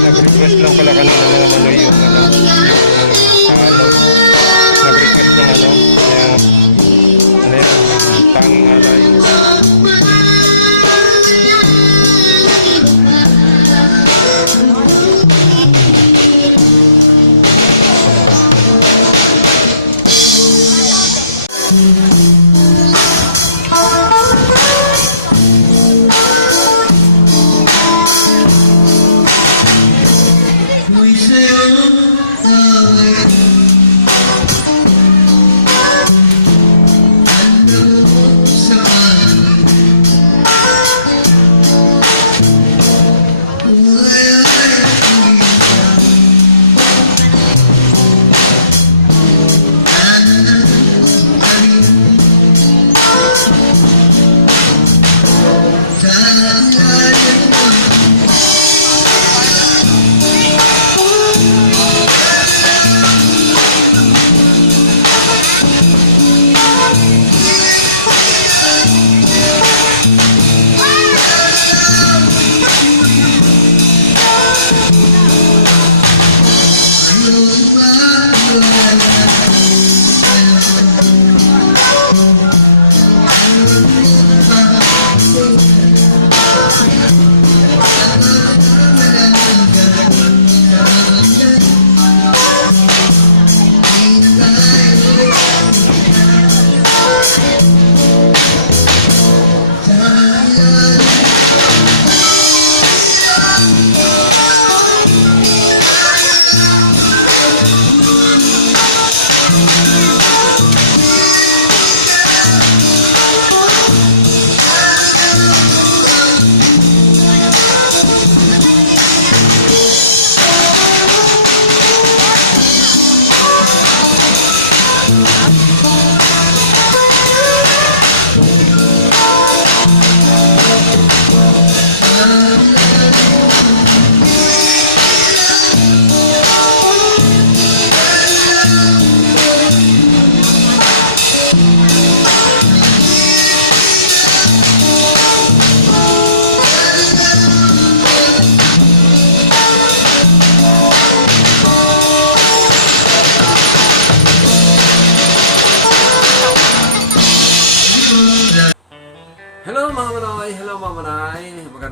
Nag-request lang pala kanina ng ano yung nag-request ng yung tanging alay.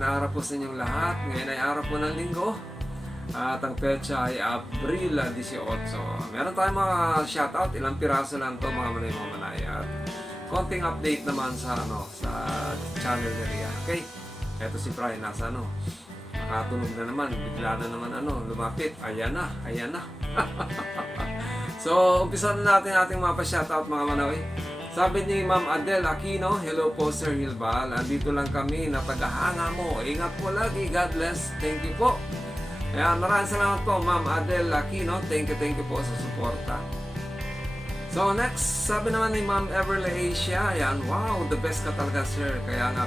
araw po sa inyong lahat. Ngayon ay araw po ng linggo. At ang petsa ay Abril 18. Meron tayong mga shoutout. Ilang piraso lang to mga manay. At konting update naman sa channel ni Rian. Okay? Eto si Brian nasa nakatunog na naman. Bigla na naman lumapit. Ayan na. So, umpisa na natin ating mga pa-shoutout mga manay. Sabi ni Ma'am Adele Aquino, hello po Sir Hilbal, andito lang kami na tagahanga mo. Ingat po lagi, God bless. Thank you po. Ayan, maraming salamat po Ma'am Adele Aquino. Thank you po sa suporta. So next, sabi naman ni Ma'am Everly Asia, ayan, wow, the best ka talaga sir. Kaya nga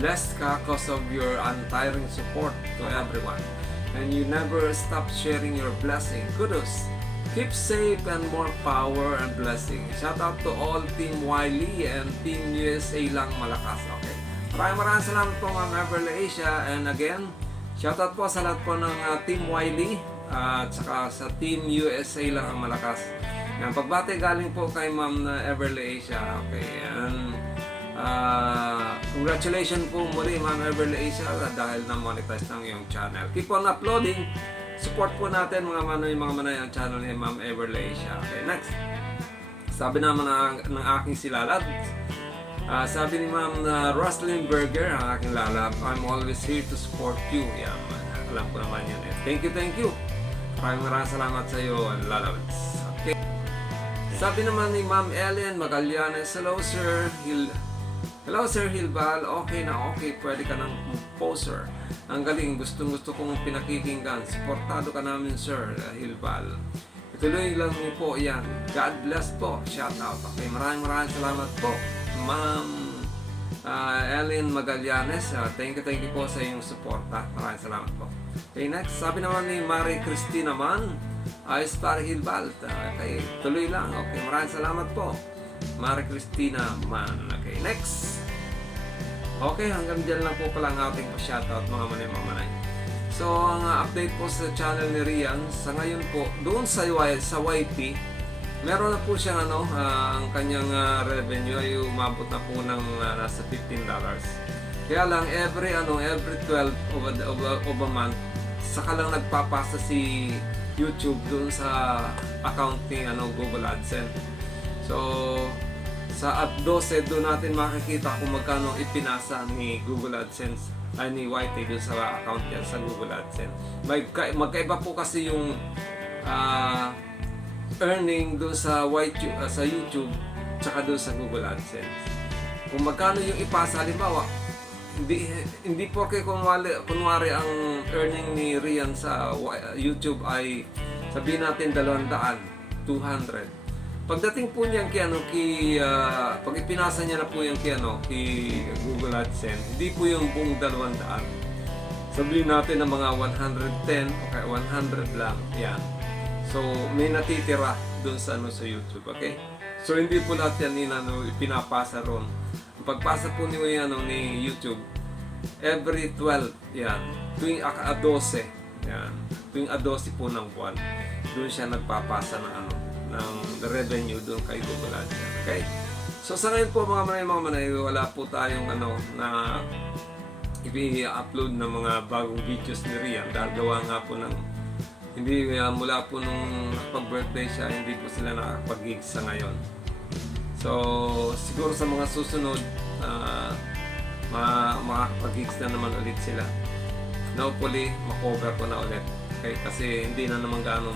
blessed ka cause of your untiring support to everyone. And you never stop sharing your blessing. Kudos. Keep safe and more power and blessing. Shout out to all Team Wiley and Team USA lang malakas. Okay. Maraming salamat po Ma'am Everly Asia. And again, shout out po sa lahat po ng Team Wiley at saka sa Team USA lang ang malakas. Yan, pagbati galing po kay Ma'am Everly Asia. Okay. And congratulations po muli Ma'am Everly Asia dahil na-monetize ng iyong channel. Keep on uploading. Support po natin mga manay ang channel ni Ma'am Everly Asia. Okay, next. Sabi naman ng aking silalab. Sabi ni Ma'am Roslyn Berger, ang aking lalab, I'm always here to support you. Yan, alam ko naman yun. Thank you. Maraming salamat sa iyo, lalabs. Okay. Sabi naman ni Ma'am Ellen Magallanes, hello Sir Hilbal, okay na okay, pwede ka ng poster. Ang galing, gusto kong pinakikinggan. Supportado ka namin, Sir Hilbal. Ituloy lang niyo po yan. God bless po. Shout out. Okay, maraming salamat po. Ma'am Ellen Magallanes, thank you po sa iyong suporta. Maraming salamat po. Okay, next. Sabi naman ni Marie Cristina Man, ayos para Hilbal. Okay, tuloy lang. Okay, maraming salamat po. Marie Cristina Man. Okay, next. Okay, hanggang dyan lang po pala ang ating pa-shoutout mga manay. So, ang update po sa channel ni Rian, sa ngayon po, doon sa YT, meron na po siyang ang kanyang revenue ay umabot na po ng nasa $15. Kaya lang, every 12 of a month, saka lang nagpapasa si YouTube doon sa account ni Google AdSense. So, sa at 12 doon natin makikita kung magkano ipinasa ni Google AdSense ay ni YT doon sa account niya sa Google AdSense. Magkaiba po kasi yung earning doon sa sa YouTube tsaka doon sa Google AdSense. Kung magkano yung ipasa, halimbawa, hindi porke kunwari ang earning ni Rian sa YouTube ay sabihin natin 200, 200. Pagdating po niyan pag ipinasa niya na po yung kay Google AdSense, hindi po yung buong 200. Sabihin natin ng mga 110 o kaya 100 lang. Yan. So, may natitira dun sa sa YouTube, okay? So, hindi po lahat yan ipinapasa ron. Ang pagpasa po ni YouTube, every 12, yan. Tuwing 12, yan. Tuwing 12 po ng buwan, doon siya nagpapasa ng ng revenue doon kay Google AdSense. Okay? So sa ngayon po mga manay, wala po tayong na i-upload ng mga bagong videos ni Rian dahil gawa nga po ng hindi mula po nung pag-birthday siya, hindi po sila nakakapag-gigs sa ngayon. So siguro sa mga susunod makakapag-gigs na naman ulit sila. Hopefully makover ko na ulit. Okay? Kasi hindi na naman gaano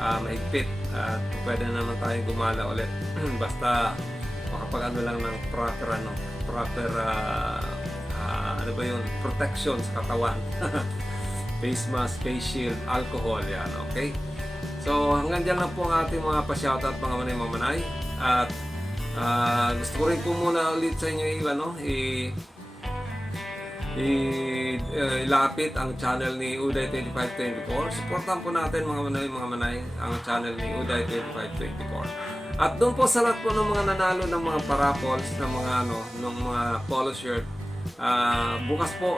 mahigpit at pwede naman tayong gumala ulit basta makapag lang ng proper protection sa katawan. Face mask, face shield, alcohol, yan, okay? So hanggang dyan lang po ang ating mga pa-shoutout mga manay at gusto ko rin po muna ulit sa inyo ilapit ang channel ni Uday 2524. Supportan po natin mga manay ang channel ni Uday 2524. At doon po sa lahat po ng mga nanalo ng mga paraffles ng mga ng mga polo shirt, bukas po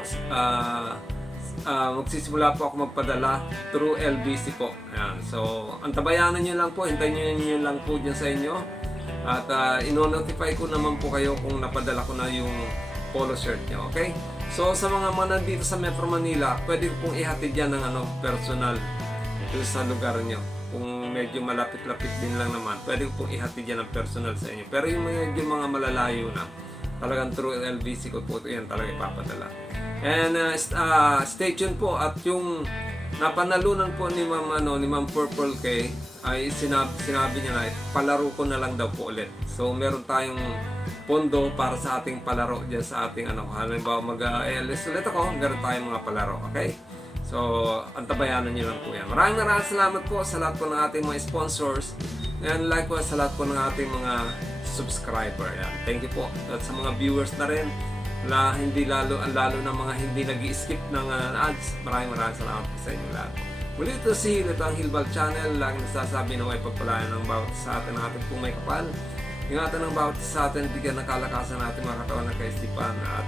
magsisimula po ako magpadala through LBC po. Ayan. So, antabayanan nyo lang po, hintayin nyo lang po dyan sa inyo. At ino-notify ko naman po kayo kung napadala ko na yung polo shirt nyo, okay? So sa mga nandito sa Metro Manila, pwede ko pong ihatid yan ng personal doon sa lugar nyo. Kung medyo malapit-lapit din lang naman, pwede ko pong ihatid yan ng personal sa inyo. Pero yung medyo mga malalayo na, talagang through LBC ko po yan talaga ipapadala. And stay tuned po, at yung napanalunan po ni Ma'am Purple K ay sinabi niya na palaro ko na lang daw po ulit. So meron tayong pondo para sa ating palaro diyan sa ating halimbawa mag-ALS ulit ako, meron tayong mga palaro, okay? So antabayanan niyo lang po yan. Maraming salamat po sa lahat po ng ating mga sponsors, and likewise sa lahat po ng ating mga subscriber. Yan. Thank you po. At sa mga viewers na rin, hindi lalo na mga hindi nag-skip ng ads. Maraming salamat po sa inyo lahat. Muli ito ito ang Hilbal Channel. Laging nasasabi na may pagpalayan ng bawat sa atin ng ating pong may kapal. Ingatan ng bawat sa atin, bigyan ng kalakasan natin mga katawan ng kaisipan, at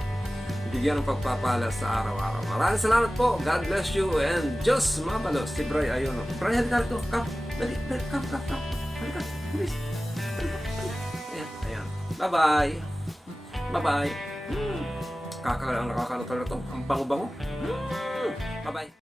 bigyan ng pagpapala sa araw-araw. Maraming salamat po. God bless you, and Diyos mabalo. Si Bray Ayuno. Bray, halika ito. Kap. Dali. Kap. Halika. Bilis. Ayan. Bye-bye. Bye-bye. Nakakano talaga ito. Ang bango-bango. Bye-bye.